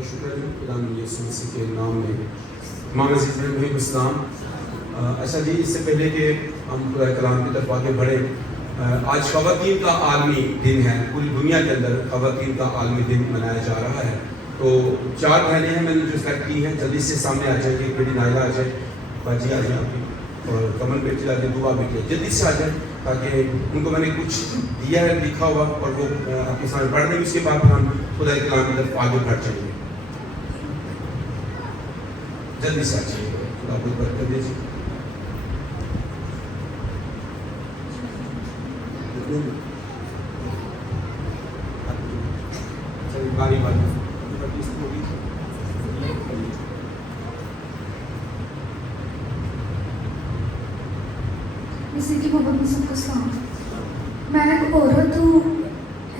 بہت شکر ہے خدا یسوع مسیح کے نام میں امام عزیز محب اسلام. اچھا جی، اس سے پہلے کہ ہم خدا کلام کی طرف آگے بڑھیں، آج خواتین کا عالمی دن ہے. پوری دنیا کے اندر خواتین کا عالمی دن منایا جا رہا ہے. تو 4 بہنیں ہیں میں نے جو سلیکٹ کی ہیں، جلدی سے سامنے آ جائیں گے. بیٹی نائلہ آ جائے، باجی آ جائیں، اور کمل بیٹی آ جائے، دعا بیٹی جلدی سے آ جائیں، تاکہ ان کو میں نے کچھ دیا ہے لکھا ہوا، اور وہ اپنے سامنے پڑھ دیں گے. اس کے بعد ہم خدا کلام کی طرف آگے بڑھ جائیں گے. جلدی سے آ جائیے، خدا بہت برکت دیجیے. باری باری اسی کی محبت میں سب کو سلام. میں ایک عورت ہوں،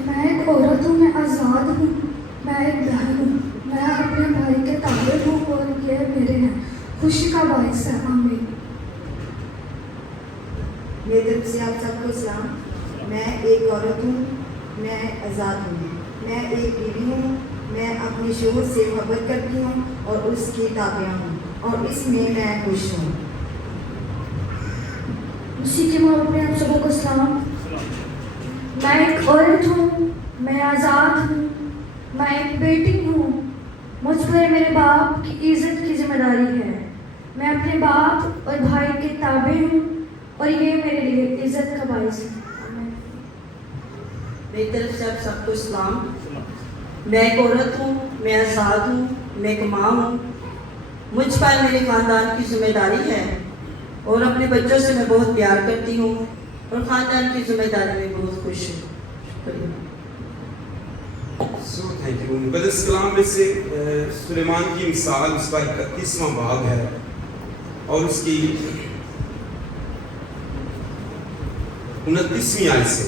میں آزاد ہوں، میں ایک بہن ہوں، میں اپنے بھائی کے تابع ہوں اور یہ میرے ہیں. خوشی کا باعث ہے. آمین. میری طرف سے آپ سب کو سلام. میں ایک عورت ہوں، میں آزاد ہوں، میں ایک بیوی ہوں، میں اپنے شوہر سے محبت کرتی ہوں اور اس کی تابع ہوں، اور اس میں میں خوش ہوں. اسی کی محبت میں آپ سب کو سلام. میں ایک عورت ہوں، میں آزاد ہوں، میں ایک بیٹی ہوں. مجھ پر میرے باپ کی عزت کی ذمہ داری ہے. میں اپنے باپ اور بھائی کے تابع ہوں اور یہ میرے لیے عزت کا باعث ہے. میری طرف سے آپ سب کو سلام. میں ایک عورت ہوں، میں آزاد ہوں، میں ایک ماں ہوں. مجھ پر میرے خاندان کی ذمہ داری ہے اور اپنے بچوں سے میں بہت پیار کرتی ہوں اور خاندان کی ذمہ داری میں بہت خوش ہوں. شکریہ. Thank you. مقدس کلام میں سے سلیمان کی مثال اس کا 31واں باب ہے اور اس کی 29ویں آیت سے.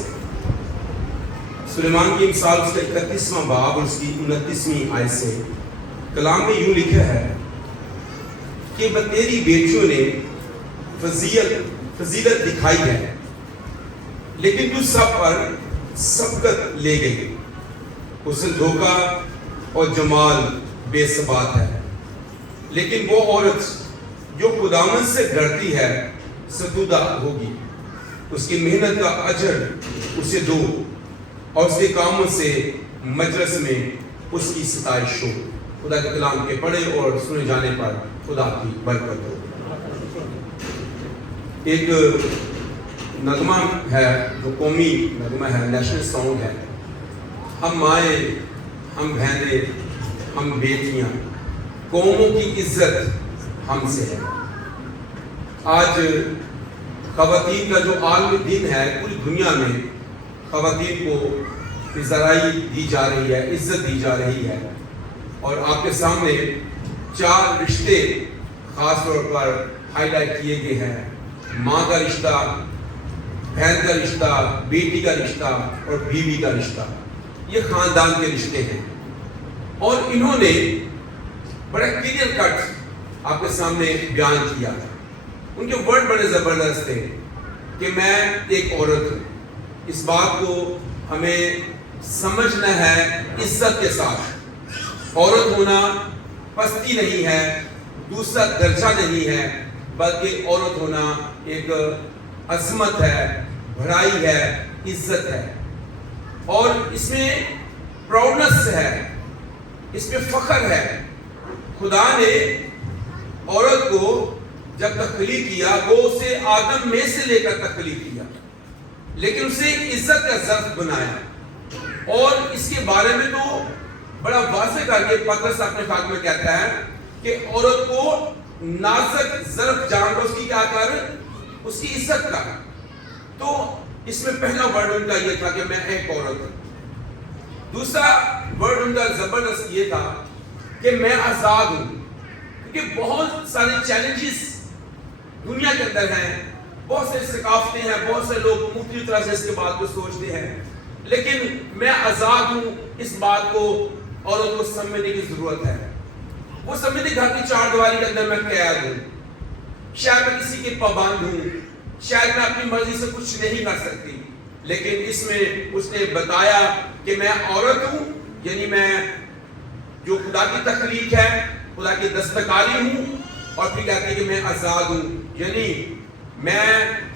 سلیمان کی مثال اس کا 31واں باب اور اس کی 29ویں آیت سے کلام میں یوں لکھا ہے کہ تیری بیٹیوں نے فضیلت دکھائی ہے، لیکن تو سب پر سبقت لے گئی. حسن دھوکہ اور جمال بے ثبات ہے، لیکن وہ عورت جو خداوند سے ڈرتی ہے ستودہ ہوگی. اس کی محنت کا اجر اسے دو اور اس کے کاموں سے مجلس میں اس کی ستائش ہو. خدا کے کلام کے پڑھے اور سنے جانے پر خدا کی برکت ہو. ایک نغمہ ہے جو قومی نغمہ ہے، نیشنل سانگ ہے. ہم مائیں، ہم بہنیں، ہم بیٹیاں، قوموں کی عزت ہم سے ہے. آج خواتین کا جو عالمی دن ہے، پوری دنیا میں خواتین کو ذرائی دی جا رہی ہے، عزت دی جا رہی ہے. اور آپ کے سامنے 4 رشتے خاص طور پر ہائی لائٹ کیے گئے ہیں. ماں کا رشتہ، بہن کا رشتہ، بیٹی کا رشتہ اور بیوی کا رشتہ. یہ خاندان کے رشتے ہیں اور انہوں نے بڑا کلیئر کٹ آپ کے سامنے بیان کیا. ان کے ورڈ بڑے زبردست تھے کہ میں ایک عورت ہوں. اس بات کو ہمیں سمجھنا ہے عزت کے ساتھ. عورت ہونا پستی نہیں ہے، دوسرا درجہ نہیں ہے، بلکہ عورت ہونا ایک عظمت ہے، بڑائی ہے، عزت ہے. اور اس میں پراؤڈنس ہے، اس میں فخر ہے. خدا نے عورت کو جب تخلیق کیا وہ اسے آدم میں سے لے کر تخلیق کیا، لیکن اسے ایک عزت کا ظرف بنایا. اور اس کے بارے میں تو بڑا واضح کر کے پترس اپنے خط میں کہتا ہے کہ عورت کو نازک ظرف جان کر اس کی کیا کر، اس کی عزت کر. تو اس میں پہلا ورڈ ان کا یہ تھا کہ میں ایک عورت ہوں. دوسرا ورڈ ان کا زبردست یہ تھا کہ میں آزاد ہوں. کیونکہ بہت سارے چیلنجز دنیا کے اندر ہیں، بہت سے ثقافتیں ہیں، بہت سے لوگ مختلف طرح سے اس کے بات کو سوچتے ہیں، لیکن میں آزاد ہوں. اس بات کو عورت کو سمجھنے کی ضرورت ہے. وہ سمجھتے گھر کی 4 دیواری کے اندر میں قید ہوں، شاید میں کسی کے پابند ہوں، شاید میں اپنی مرضی سے کچھ نہیں کر سکتی. لیکن اس میں اس نے بتایا کہ میں عورت ہوں، یعنی میں جو خدا کی تخلیق ہے، خدا کی دستکاری ہوں، اور پھر کہتی ہے کہ میں آزاد ہوں، یعنی میں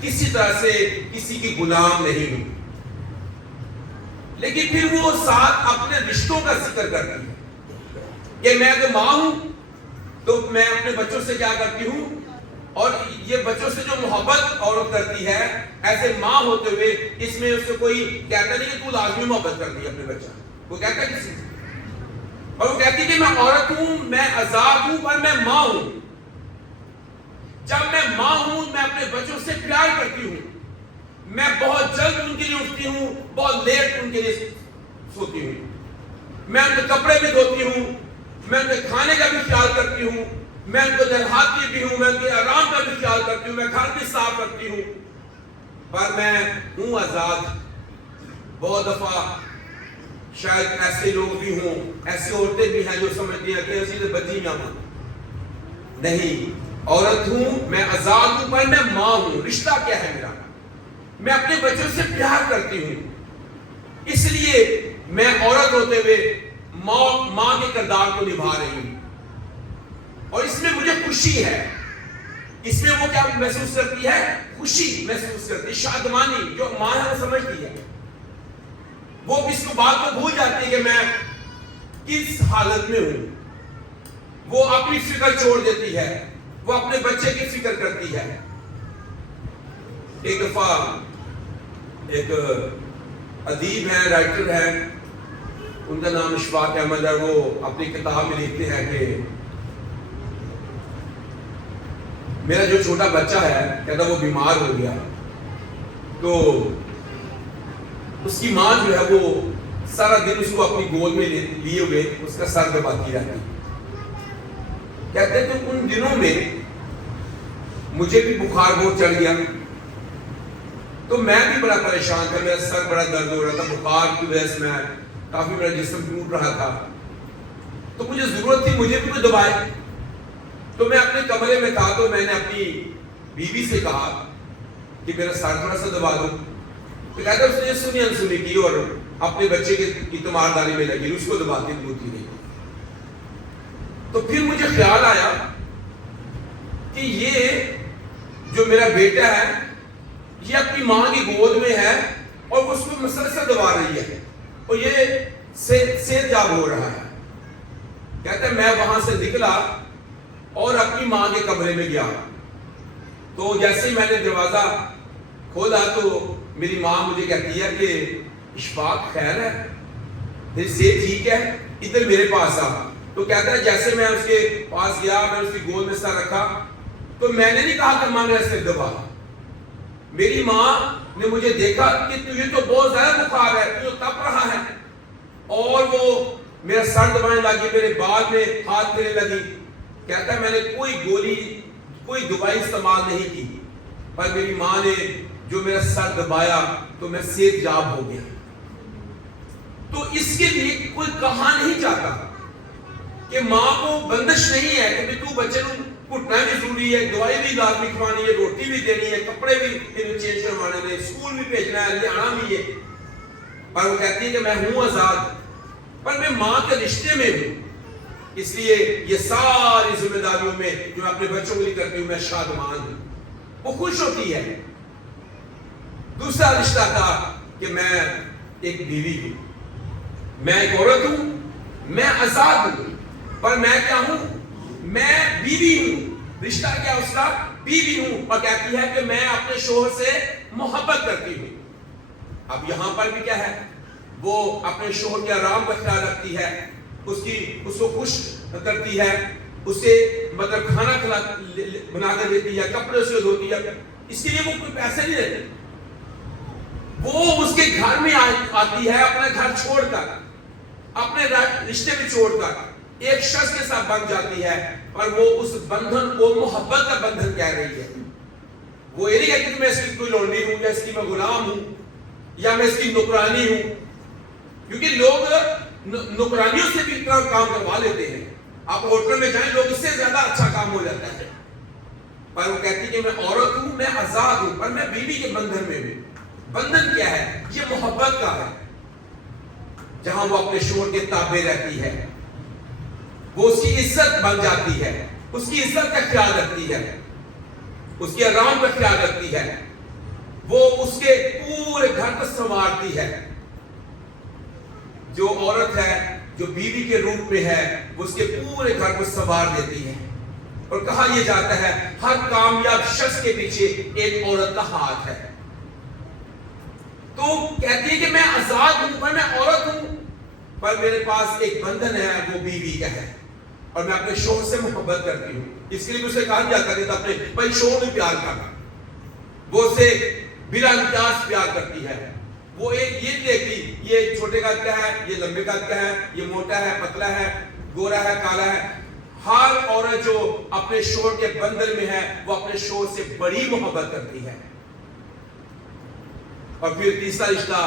کسی طرح سے کسی کی غلام نہیں ہوں۔ لیکن پھر وہ ساتھ اپنے رشتوں کا ذکر کرتی ہے کہ میں اگر ماں ہوں تو میں اپنے بچوں سے کیا کرتی ہوں، اور یہ بچوں سے جو محبت عورت کرتی ہے ایسے ماں ہوتے ہوئے، اس میں اس سے کوئی کہتا نہیں کہ تو لازمی محبت کرتی ہے اپنے بچہ، وہ کہتا ہے کسی سے، اور وہ کہتی ہے کہ میں عورت ہوں، میں آزاد ہوں، پر میں ماں ہوں۔ جب میں ماں ہوں میں اپنے بچوں سے پیار کرتی ہوں، میں بہت جلد ان کے لیے اٹھتی ہوں، بہت لیٹ ان کے لیے سوتی ہوں، میں ان کے کپڑے بھی دھوتی ہوں، میں ان کے کھانے کا بھی خیال کرتی ہوں، میں ان کو نہلاتی بھی ہوں، میں ان کے آرام کا بھی خیال کرتی ہوں، میں گھر بھی صاف کرتی ہوں، پر میں ہوں آزاد۔ بہت دفعہ شاید ایسے لوگ بھی ہوں، ایسی عورتیں بھی ہیں جو سمجھتی ہیں کہ ایسی تو بچی نہ ہوں، نہیں، عورت ہوں، میں آزاد ہوں، پر میں ماں ہوں۔ رشتہ کیا ہے میرا؟ میں اپنے بچوں سے پیار کرتی ہوں، اس لیے میں عورت ہوتے ہوئے ماں کے کردار کو نبھا رہی ہوں، اور اس میں مجھے خوشی ہے۔ اس میں وہ کیا محسوس کرتی ہے؟ خوشی محسوس کرتی ہے، شادمانی۔ جو ماں ہے وہ سمجھتی ہے، وہ اس کو بات کو بھول جاتی ہے کہ میں کس حالت میں ہوں، وہ اپنی فکر چھوڑ دیتی ہے، وہ اپنے بچے کی فکر کرتی ہے۔ ایک دفعہ ایک ادیب ہے، رائٹر ہے، ان کا نام اشفاق احمد ہے، وہ اپنی کتاب میں لکھتے ہیں کہ میرا جو چھوٹا بچہ ہے، کہتا وہ بیمار ہو گیا، تو اس کی ماں جو ہے وہ سارا دن اس کو اپنی گود میں لیے ہوئے اس کا سر دباتی رہتی۔ کہتے ہیں کہ ان دنوں میں مجھے بھی بخار بہت چڑھ گیا، تو میں بھی بڑا پریشان تھا، میرا سر بڑا درد ہو رہا تھا، بخار کی وجہ سے میں کافی میرا جسم ٹوٹ رہا تھا، تو مجھے ضرورت تھی مجھے بھی کوئی دبائے۔ تو میں اپنے کمرے میں تھا، تو میں نے اپنی بیوی سے کہا کہ میرا سر تھوڑا سا دبا دو، تو کہتا ہے اس نے سنی انسنی کی اور اپنے بچے کی تمارداری میں لگی، اس کو دباتی دبوتی نہیں۔ تو پھر مجھے خیال آیا کہ یہ جو میرا بیٹا ہے یہ اپنی ماں کی گود میں ہے اور وہ اس کو مسلسل دبا رہی ہے اور یہ صحت یاب ہو رہا ہے۔ کہتا ہے میں وہاں سے نکلا اور اپنی ماں کے کمرے میں گیا، تو جیسے ہی میں نے دروازہ کھولا تو میری ماں مجھے کہتی ہے کہ اشفاق خیر ہے، تیری صحت ٹھیک ہے، ادھر میرے پاس آ۔ تو کہتا ہے جیسے میں اس کے پاس گیا، میں اس کی گود میں سر رکھا، تو میں نے نہیں کہا کہ ماں میرا سر دبا، میری ماں نے مجھے دیکھا کہ تجھے تو بہت زیادہ بخار ہے، تو تپ رہا ہے، اور وہ میرا سر دبانے لگی، میرے بال میں ہاتھ پھیرنے لگی۔ کہتا ہے میں نے کوئی گولی کوئی دوائی استعمال نہیں کی، پر میری ماں نے جو میرا سر دبایا تو میں صحت یاب ہو گیا۔ تو اس کے لیے کوئی کہا نہیں چاہتا کہ ماں کو بندش نہیں ہے کہ تو بچے کو گھٹنا بھی ضروری ہے، دوائی بھی لازمی کھوانی ہے، روٹی بھی دینی ہے، کپڑے بھی چینج کروانے ہیں، اسکول بھی بھیجنا ہے، لے آنا بھی ہے، پر وہ کہتی ہے کہ میں ہوں آزاد، پر میں ماں کے رشتے میں ہوں، اس لیے یہ ساری ذمہ داریوں میں جو میں اپنے بچوں کے لیے کرتی ہوں میں شادمان ہوں۔ وہ خوش ہوتی ہے۔ دوسرا رشتہ تھا کہ میں ایک بیوی ہوں، میں ایک عورت ہوں، میں آزاد ہوں، پر میں کیا ہوں؟ میں بیوی ہوں۔ رشتہ کیا اس کا؟ بیوی ہوں، اور کہتی ہے کہ میں اپنے شوہر سے محبت کرتی ہوں۔ اب یہاں پر بھی کیا ہے؟ وہ اپنے شوہر کے آرام کا خیال رکھتی ہے، اس کو خوش کرتی ہے، اسے مطلب کھانا بنا کر دیتی ہے، کپڑے اسے دھوتی ہے، اس کے لیے وہ کوئی پیسے نہیں دیتے، وہ اس کے گھر میں آتی ہے اپنا گھر چھوڑ کر، اپنے رشتے بھی چھوڑ کر ایک شخص کے ساتھ بن جاتی ہے، اور وہ اس بندھن کو محبت کا بندھن کہہ رہی ہے۔ وہ یہ نہیں کہتی کہ میں اس کی کوئی لونڈی ہوں یا اس کی میں غلام ہوں یا میں اس کی نوکرانی ہوں، کیونکہ لوگ نوکرانیوں سے بھی اتنا کام کروا لیتے ہیں، آپ ہوٹل میں جائیں لوگ اس سے زیادہ اچھا کام ہو جاتا ہے، پر وہ کہتی کہ میں عورت ہوں، میں آزاد ہوں، پر میں بیوی کے بندھن میں ہوں۔ بندھن کیا ہے؟ یہ محبت کا ہے، جہاں وہ اپنے شوہر کے تابع رہتی ہے۔ وہ اس کی عزت بن جاتی ہے، اس کی عزت کا خیال رکھتی ہے، اس کے آرام کا خیال رکھتی ہے، وہ اس کے پورے گھر کو سنوارتی ہے۔ جو عورت ہے جو بیوی کے روپ میں ہے وہ اس کے پورے گھر کو سنوار دیتی ہے، اور کہا یہ جاتا ہے ہر کامیاب شخص کے پیچھے ایک عورت کا ہاتھ ہے۔ تو کہتی ہے کہ میں آزاد ہوں پر میں عورت ہوں، پر میرے پاس ایک بندھن ہے، وہ بیوی کا ہے، اور میں اپنے شوہر سے محبت کرتی ہوں۔ اس لیے اسے کہا جاتا ہے کہ اپنے بھائی شوہر میں پیار کرنا، وہ اسے بلا امتیاز پیار کرتی ہے۔ وہ ایک یہ دیکھتی یہ چھوٹے قد کا ہے، یہ لمبے قد کا ہے، یہ موٹا ہے، پتلا ہے، گورا ہے، کالا ہے۔ ہر عورت جو اپنے شوہر کے بندھن میں ہے وہ اپنے شوہر سے بڑی محبت کرتی ہے۔ اور پھر تیسرا رشتہ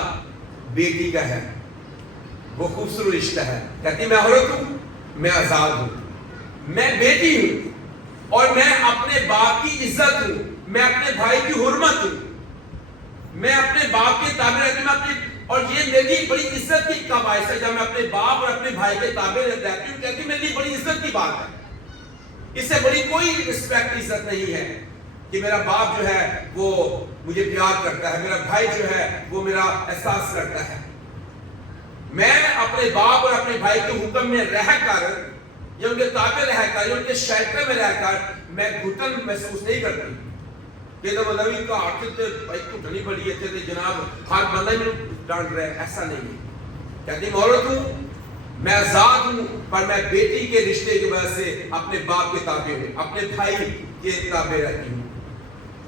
بیٹی کا ہے، وہ خوبصورت رشتہ ہے۔ کہتی میں عورت ہوں، میں آزاد ہوں، میں بیٹی ہوں، اور میں اپنے باپ کی عزت ہوں، میں اپنے بھائی کی حرمت ہوں، میں اپنے باپ کے تابع رہتی ہوں، اور یہ میری بڑی عزت کی کا باعث ہے جب میں اپنے باپ اور اپنے بھائی کے تابع رہتی ہوں۔ کہتی میری بڑی عزت کی بات ہے، اس سے بڑی کوئی رسپیکٹ عزت نہیں ہے کہ میرا باپ جو ہے وہ مجھے پیار کرتا ہے، میرا بھائی جو ہے وہ میرا احساس کرتا ہے۔ میں اپنے باپ اور اپنے بھائی کے حکم میں رہ کر یا ان کے تابع رہ کر یا ان کے شیلٹر میں رہ کر میں گھٹن محسوس نہیں کرتی کہ تو مطلب کا آخر بھائی کو ڈھنی پڑی ہے جناب ہر بندہ میں ڈانٹ رہا ہے، ایسا نہیں ہے۔ کہتی میں عورت ہوں، میں آزاد ہوں، پر میں بیٹی کے رشتے کی وجہ سے اپنے باپ کے تابع ہوں، اپنے بھائی کے تابع رہتی ہوں،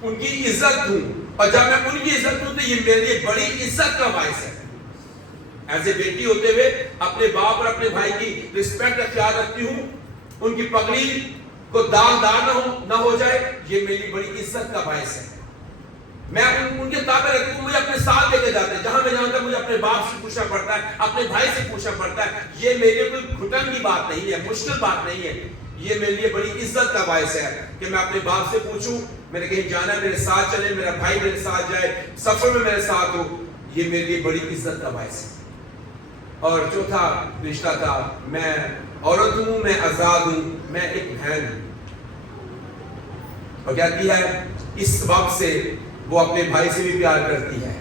ان کی عزت ہوں، اور جب میں ان کی عزت ہوں تو یہ میرے لیے بڑی عزت کا باعث ہے۔ ایز اے بیٹی ہوتے ہوئے اپنے باپ اور اپنے بھائی کی رسپیکٹ کا خیال رکھتی ہوں، ان کی پگڑی کو داغدار نہ ہو جائے، یہ میری بڑی عزت کا باعث ہے۔ میں ان کے تابع رہتی ہوں، مجھے اپنے ساتھ لے کے جاتے ہیں، جہاں میں جاتا ہوں مجھے اپنے باپ سے پوچھنا پڑتا ہے، اپنے بھائی سے پوچھنا پڑتا ہے۔ یہ میرے کوئی گھٹن کی بات نہیں ہے، مشکل بات نہیں ہے، یہ میرے لیے بڑی عزت کا باعث ہے کہ میں اپنے باپ سے پوچھوں میں نے کہیں جانا ہے میرے ساتھ چلے، میرا بھائی میرے ساتھ جائے، سفر میں میرے ساتھ ہو، یہ میرے لیے بڑی عزت کا باعث ہے۔ اور چوتھا رشتہ تھا میں عورت ہوں، میں آزاد ہوں، میں ایک بہن ہوں۔ اور کہتی ہے اس سبب سے وہ اپنے بھائی سے بھی پیار کرتی ہے،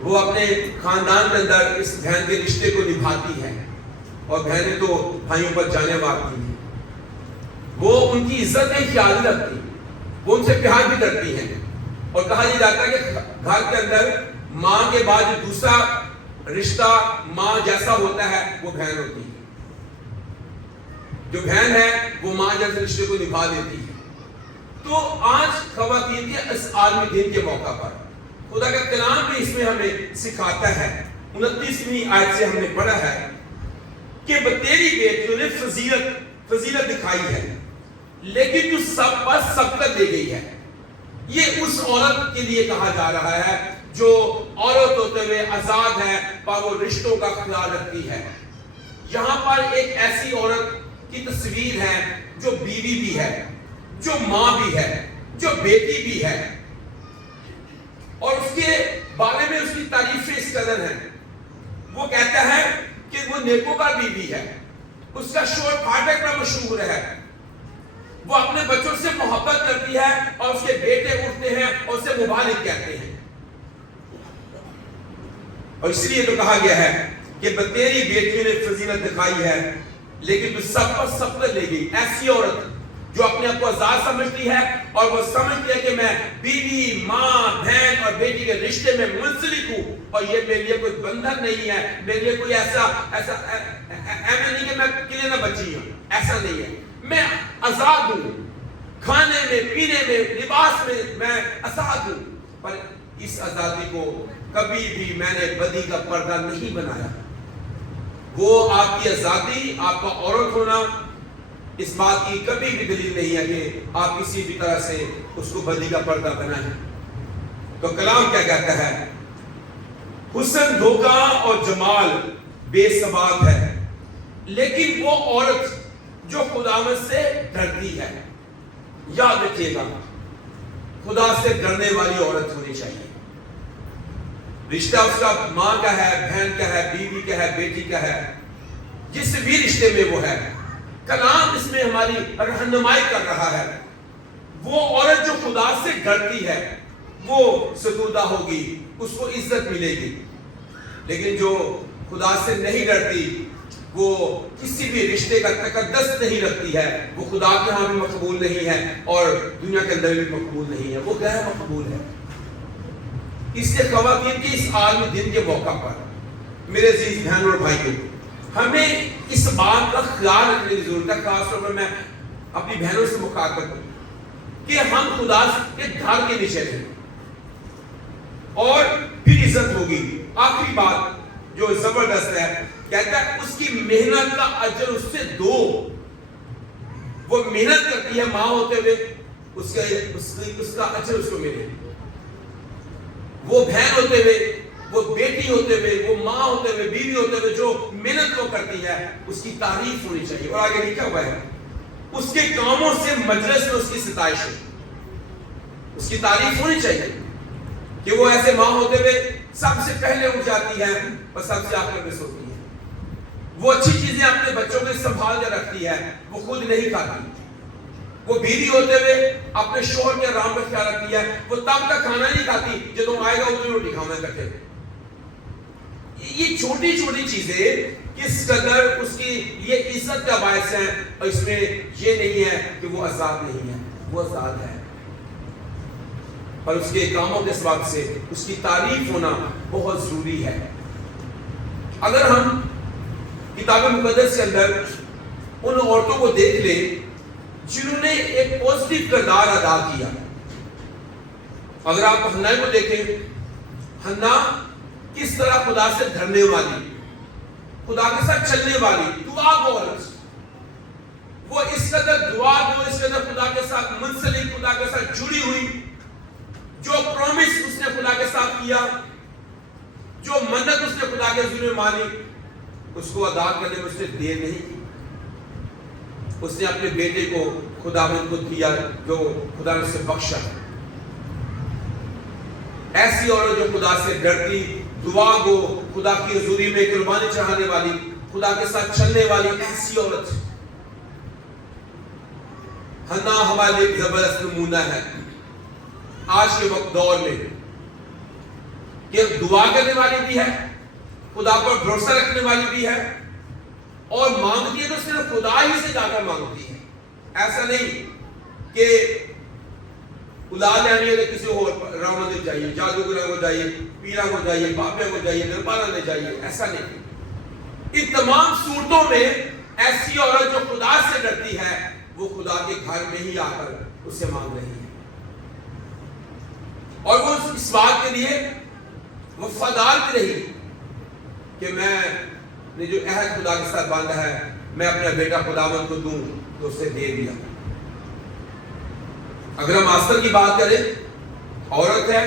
وہ اپنے خاندان کے اندر اس بہن کے رشتے کو نبھاتی ہے، اور بہنیں تو بھائیوں پر جانے والی ہیں، وہ ان کی عزت کا خیال رکھتی ہیں، وہ ان سے پیار بھی کرتی ہیں۔ اور کہا یہ جاتا ہے کہ گھر کے اندر ماں کے بعد دوسرا رشتہ ماں جیسا ہوتا ہے وہ بہن ہوتی ہے، جو بہن ہے وہ ماں جیسے رشتے کو نبھا دیتی ہے۔ تو آج خواتین کے اس عالمی دن کے موقع پر خدا کا کلام بھی اس میں ہمیں سکھاتا ہے، 29ویں آیت سے ہم نے پڑھا ہے کہ تیری بیٹیوں نے فضیلت دکھائی ہے لیکن تو سب پر سبقت دے گئی ہے۔ یہ اس عورت کے لیے کہا جا رہا ہے جو عورت ہوتے ہوئے آزاد ہے پر وہ رشتوں کا خیال رکھتی ہے۔ یہاں پر ایک ایسی عورت کی تصویر ہے جو بیوی بھی ہے، جو ماں بھی ہے، جو بیٹی بھی ہے، اور اس کے بارے میں اس کی تعریفیں اس قدر ہیں۔ وہ کہتا ہے کہ وہ نیکوکار بیوی ہے، اس کا شور پھاٹک پر مشہور ہے، وہ اپنے بچوں سے محبت کرتی ہے اور اس کے بیٹے اٹھتے ہیں اور اسے مبارک کہتے ہیں۔ اور اس لیے تو کہا گیا ہے کہ تیری بیٹیوں نے فضیلت دکھائی ہے لیکن تو سب پر سبقت لے گئی۔ ایسی عورت جو اپنے آپ کو آزاد سمجھتی ہے اور وہ سمجھتی ہے کہ میں بیوی، ماں، بہن اور بیٹی کے رشتے میں منسلک ہوں، اور یہ میرے لیے کوئی بندھن نہیں ہے، میرے لیے کوئی ایسا نہیں کہ میں کلے نہ بچی ہوں، ایسا نہیں ہے۔ میں آزاد ہوں، کھانے میں، پینے میں، لباس میں میں آزاد ہوں، پر اس آزادی کو کبھی بھی میں نے بدی کا پردہ نہیں بنایا۔ وہ آپ کی آزادی، آپ کا عورت ہونا اس بات کی کبھی بھی دلیل نہیں ہے کہ آپ کسی بھی طرح سے اس کو بدی کا پردہ بنائیں۔ تو کلام کیا کہتا ہے؟ حسن، دھوکہ اور جمال بے ثبات ہے لیکن وہ عورت جو خداوند سے ڈرتی ہے، یاد رکھیے گا خدا سے ڈرنے والی عورت ہونی چاہیے۔ رشتہ اس کا ماں کا ہے، بہن کا ہے، بیوی کا ہے، بیٹی کا ہے، جس بھی رشتے میں وہ ہے، کلام اس میں ہماری رہنمائی کر رہا ہے. وہ عورت جو خدا سے ڈرتی ہے وہ ستودہ ہوگی, اس کو عزت ملے گی. لیکن جو خدا سے نہیں ڈرتی, وہ کسی بھی رشتے کا تقدس نہیں رکھتی ہے, وہ خدا کے ہاں بھی مقبول نہیں ہے اور دنیا کے اندر بھی مقبول نہیں ہے, وہ غیر مقبول ہے. اس لیے خواتین کے اس عالمی دن کے موقع پر میرے عزیز بہنوں اور بھائیوں, ہمیں اس بات کا خیال رکھنے کی ضرورت ہے, خاص طور پر میں اپنی بہنوں سے مخاطب ہوں, کہ ہم خدا کے گھر کے نیچے رہیں اور پھر عزت ہوگی. آخری بات جو زبردست ہے, کہتا ہے اس کی محنت کا اجر اس سے دو. وہ محنت کرتی ہے ماں ہوتے ہوئے, اس کا اجر اس کو ملے. وہ بہن ہوتے ہوئے, وہ بیٹی ہوتے ہوئے, وہ ماں ہوتے ہوئے, بیوی ہوتے ہوئے جو محنت وہ کرتی ہے, اس کی تعریف ہونی چاہیے. اور آگے لکھا ہوا ہے, اس کے کاموں سے مجلس میں اس کی ستائش ہو, اس کی تعریف ہونی چاہیے کہ وہ ایسے ماں ہوتے ہوئے سب سے پہلے اٹھ جاتی ہے اور سب سے آخر میں سوتی ہے. وہ اچھی چیزیں اپنے بچوں کے سنبھال کر رکھتی ہے, وہ خود نہیں کھاتی. وہ بیوی ہوتے ہوئے اپنے شوہر کے آرام کا خیال رکھتی ہے, وہ تب تک کھانا نہیں کھاتی جب وہ آئے گا اتنی روٹی کھانا کرتے ہوئے. یہ چھوٹی چھوٹی چیزیں کس قدر اس کی یہ عزت کا باعث ہے, اور اس میں یہ نہیں ہے کہ وہ آزاد نہیں ہے, وہ آزاد ہے. اور اس کے کاموں کے سبب سے اس کی تعریف ہونا بہت ضروری ہے. اگر ہم کتاب مقدس کے اندر ان عورتوں کو دیکھ لیں جنہوں نے ایک پوزیٹیو کردار ادا کیا, اگر آپ حنا کو دیکھیں, حنا کس طرح خدا سے ڈرنے والی, خدا کے ساتھ چلنے والی, دعا گو عورت, وہ اس قدر دعا گو, اس قدر خدا کے ساتھ منسلک, خدا کے ساتھ جڑی ہوئی, جو پرومس اس نے خدا کے ساتھ کیا, جو منت اس نے خدا کے حضور میں مانی, اس کو ادا کرنے میں اس نے دیر نہیں کی. اس نے اپنے بیٹے کو خداوند کو دیا جو خدا نے اسے بخشا. ایسی عورت جو خدا سے ڈرتی, دعا گو, خدا کی حضوری میں قربانی چڑھانے والی, خدا کے ساتھ چلنے والی, ایسی عورت حنا ہمارے لیے ایک زبردست نمونہ ہے آج کے وقت دور میں, کہ دعا کرنے والی بھی ہے, خدا پر بھروسہ رکھنے والی بھی ہے, اور مانگتی ہے تو صرف خدا ہی سے جا کر مانگتی ہے. ایسا نہیں کہ اولاد لینی ہے تو کسی اور راؤنڈ دے جائیے, جادوگر کو جائیے, پیرا کو جائیے, بابے کو جائیے, دربارہ لے جائیے, ایسا نہیں. ان تمام صورتوں میں ایسی عورت جو خدا سے ڈرتی ہے وہ خدا کے گھر میں ہی آ کر اسے مانگ رہی ہے, اور وہ اس بات کے لیے وفادار بھی رہی کہ میں نے جو عہد خدا کے ساتھ باندھا ہے میں اپنا بیٹا خداوند کو دوں, تو اسے دے دیا. اگر ہم آستر کی بات کریں, عورت ہے,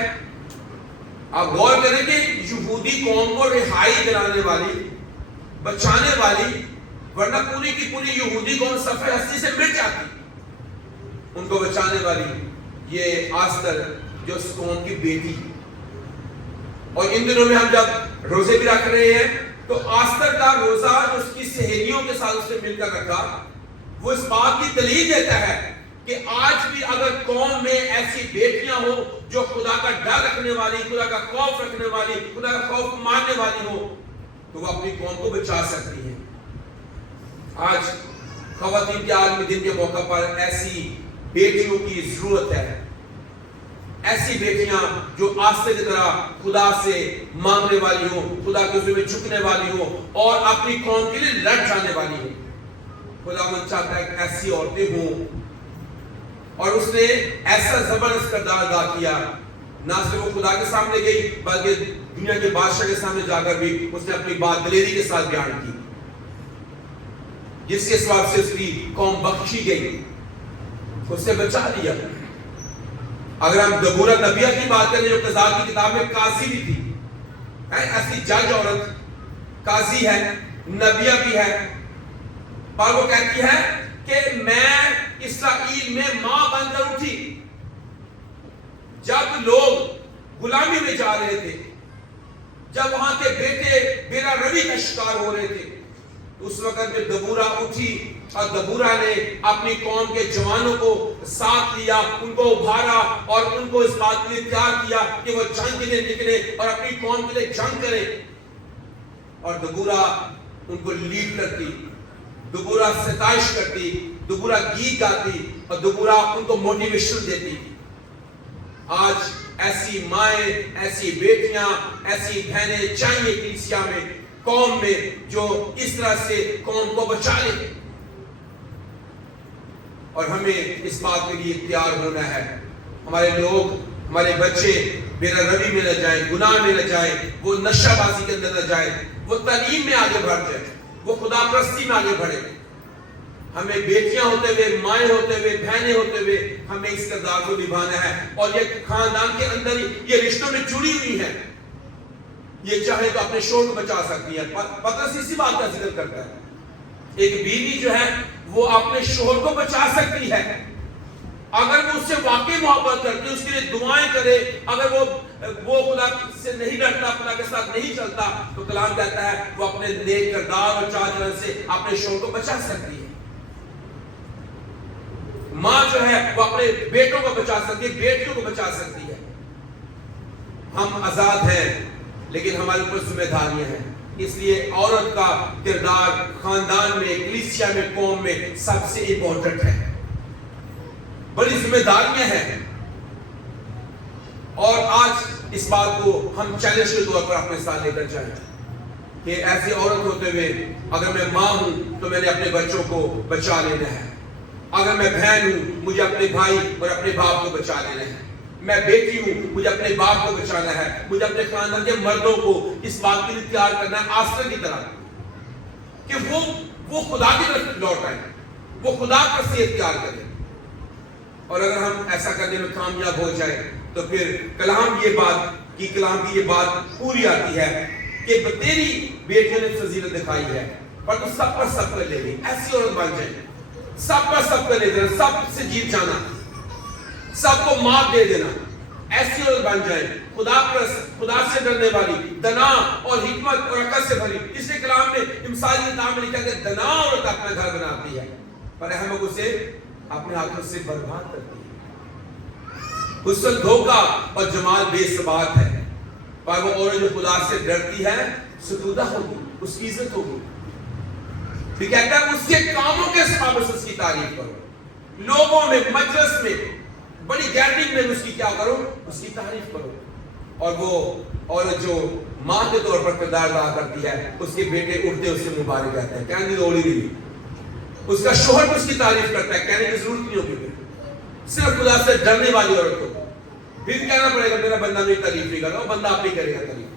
آپ غور کریں کہ یہودی قوم کو رہائی دلانے والی, بچانے والی, ورنہ پوری کی پوری یہودی قوم صفحہ ہستی سے مٹ جاتی, ان کو بچانے والی یہ آستر جو اس قوم کی بیٹی. اور ان دنوں میں ہم جب روزے بھی رکھ رہے ہیں تو آستر کا روزہ جو اس کی سہیلیوں کے ساتھ اس سے مل کر رکھا, وہ اس بات کی دلیل دیتا ہے کہ آج بھی اگر قوم میں ایسی بیٹیاں ہوں جو خدا کا ڈر رکھنے والی, خدا کا خوف رکھنے والی, خدا کا خوف ماننے والی ہوں, تو وہ اپنی قوم کو بچا سکتی ہیں. آج خواتین کے عالمی دن کے موقع پر ایسی بیٹیوں کی ضرورت ہے, ایسی بیٹیاں جو آستے کی طرح خدا سے مانگنے والی ہوں, خدا کے حضور میں جھکنے والی ہوں, اور اپنی قوم کے لیے لڑ جانے والی ہوں. خداوند چاہتا ہے کہ ایسی عورتیں ہوں, اور اس نے ایسا زبردست کردار ادا کیا, نہ صرف وہ خدا کے سامنے گئی بلکہ دنیا کے بادشاہ کے سامنے جا کر بھی اس نے اپنی بات دلیری کے ساتھ بیان کی, جس کے سبب سے اس کی قوم بخشی گئی, اس سے بچا لیا. اگر ہم دبورہ نبیہ کی بات کریں جو قضات کی کتاب میں قاضی بھی تھی, ایسی جج عورت, قاضی ہے, نبیہ بھی ہے, اور وہ کہتی ہے کہ میں اسرائیل میں ماں بن کر اٹھی جب لوگ غلامی میں جا رہے تھے, جب وہاں کے بیٹے بیرا روی کا شکار ہو رہے تھے, اس وقت میں دبورہ اٹھی اور دبورا نے اپنی قوم کے جوانوں کو ساتھ لیا، ان کو ابھارا اور ان کو اس بات کے لیے تیار کیا کہ وہ جنگ کے لیے نکلے اور اپنی قوم کے لیے جنگ کرے. اور دبورا ان کو لیڈ کرتی، دبورا ستائش کرتی، دبورا گیت گاتی اور دبورا ان کو موٹیویشن دیتی. آج ایسی مائیں، ایسی بیٹیاں، ایسی بہنیں چاہیے کلیسیا میں، قوم میں، جو اس طرح سے قوم کو بچا لے. اور ہمیں اس بات کے لیے تیار ہونا ہے. ہمارے لوگ، ہمارے بچے میرا روی میں نہ جائیں، گناہ میں نہ جائیں، وہ نشہ بازی کے اندر نہ جائیں، وہ تعلیم میں آگے بڑھ جائیں، وہ خدا پرستی میں آگے بڑھے. ہمیں بیٹیاں ہوتے ہوئے، مائیں ہوتے ہوئے، بہنیں ہوتے ہوئے ہمیں اس کردار کو نبھانا ہے. اور یہ خاندان کے اندر ہی یہ رشتوں میں جڑی ہوئی ہے. یہ چاہے تو اپنے شوہر کو بچا سکتی ہے. پترس اسی بات کا ذکر کرتا ہے. ایک بیوی جو ہے وہ اپنے شوہر کو بچا سکتی ہے اگر وہ اس سے واقعی محبت کرتی ہے، اس کے لیے دعائیں کرے. اگر وہ خدا سے نہیں ڈرتا، خدا کے ساتھ نہیں چلتا، تو کلام کہتا ہے وہ اپنے نیک کردار اور چال چلن سے اپنے شوہر کو بچا سکتی ہے. ماں جو ہے وہ اپنے بیٹوں کو بچا سکتی ہے، بیٹیوں کو بچا سکتی ہے. ہم آزاد ہیں لیکن ہمارے اوپر ذمہ داریاں ہیں. اس لیے عورت کا کردار خاندان میں، کلیسیا میں، قوم میں سب سے امپورٹنٹ ہے. بڑی ذمہ داریاں ہیں. اور آج اس بات کو ہم چیلنج کے طور پر اپنے ساتھ لے کر جائیں کہ ایسی عورت ہوتے ہوئے اگر میں ماں ہوں تو میں نے اپنے بچوں کو بچا لینا ہے. اگر میں بہن ہوں مجھے اپنے بھائی اور اپنے باپ کو بچا لینا ہے. میں بیٹی ہوں مجھے اپنے باپ کو بچانا ہے. مجھے اپنے خاندان کے مردوں کو اس بات کے لیے تیار کرنا ہے آسرا کی طرح کہ وہ خدا کی طرف لوٹ آئے، وہ خدا پر سے اختیار کریں. اور اگر ہم ایسا کرنے میں کامیاب ہو جائیں تو پھر کلام کی یہ بات پوری آتی ہے کہ تیری بیٹیوں نے فضیلت دکھائی ہے پر تو سب پر سب کر لے گی. ایسی عورت بن جائے، سب پر سب کر لے دینا، سب سے جیت جانا، سب کو معاف دے دینا. ایسی عورت بن جائے خدا سے ڈرنے والی، دنا اور حکمت اور عقل سے بھری. اس کے کلام میں مثالی کتاب میں لکھا کہ دنا عورت اپنا گھر بناتی ہے پر احمق اسے اپنے ہاتھوں سے برباد کرتی ہے. حسن دھوکہ اور جمال بے ثبات ہے پر وہ عورت جو خدا سے ڈرتی ہے ستودہ ہوگی، اس کی عزت ہوگی. پھر کہتا ہے اس کے کاموں کے سبب سے اس کی تعریف کرو. لوگوں میں، مجلس میں، بڑی گیدرنگ میں اس کی کیا کرو؟ اس کی تعریف کرو. اور وہ عورت جو ماں کے طور پر کردار ادا کرتی ہے، اس کے بیٹے اٹھتے اسے مبارک کہتے ہیں، کہنے کی اوڑی نہیں. اس کا شوہر بھی اس کی تعریف کرتا ہے، کہنے کی ضرورت نہیں ہوگی. صرف خدا سے ڈرنے والی عورت کو پھر کہنا پڑے گا میرا بندہ میری تعریف نہیں کر رہا، وہ بندہ آپ نہیں کرے گا تعریف.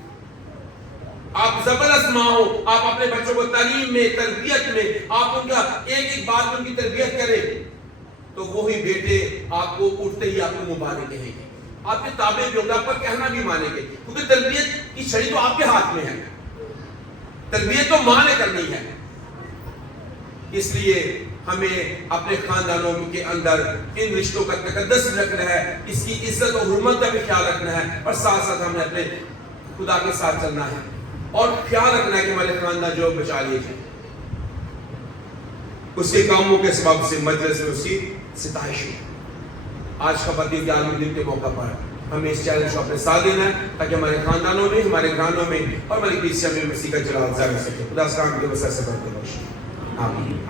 آپ زبردست ماں ہو، آپ اپنے بچوں کو تعلیم میں، تربیت میں، آپ ان کا ایک ایک بات میں ان کی تربیت کریں تو وہی بیٹے آپ کو اٹھتے ہی آپ کو مبارک کہیں گے، آپ کے تابع بھی ہوں گے، آپ کا کہنا بھی مانیں گے. کیونکہ تربیت کی چھڑی تو آپ کے ہاتھ میں ہے، تربیت تو ماں نے کرنی ہے. اس لیے ہمیں اپنے خاندانوں کے اندر ان رشتوں کا تقدس رکھنا ہے، اس کی عزت اور حرمت کا بھی خیال رکھنا ہے، اور ساتھ ساتھ ہمیں اپنے خدا کے ساتھ چلنا ہے اور خیال رکھنا ہے کہ ہمارے خاندان جو بچا لیے جائیں. اس کے کاموں کے سبب سے مجلس میں اس کی ستائش ہوئی. آج کا بدیت عالمی دن کے موقع پر ہمیں اس چیلنج کو اپنے ساتھ دینا ہے تاکہ ہمارے خاندانوں میں، ہمارے گھرانوں میں اور ہماری کلیسیا میں مسیح کا جلال ظاہر ہو سکے. خدا اسلام کے وسعت سے برکت بخشے. آمین.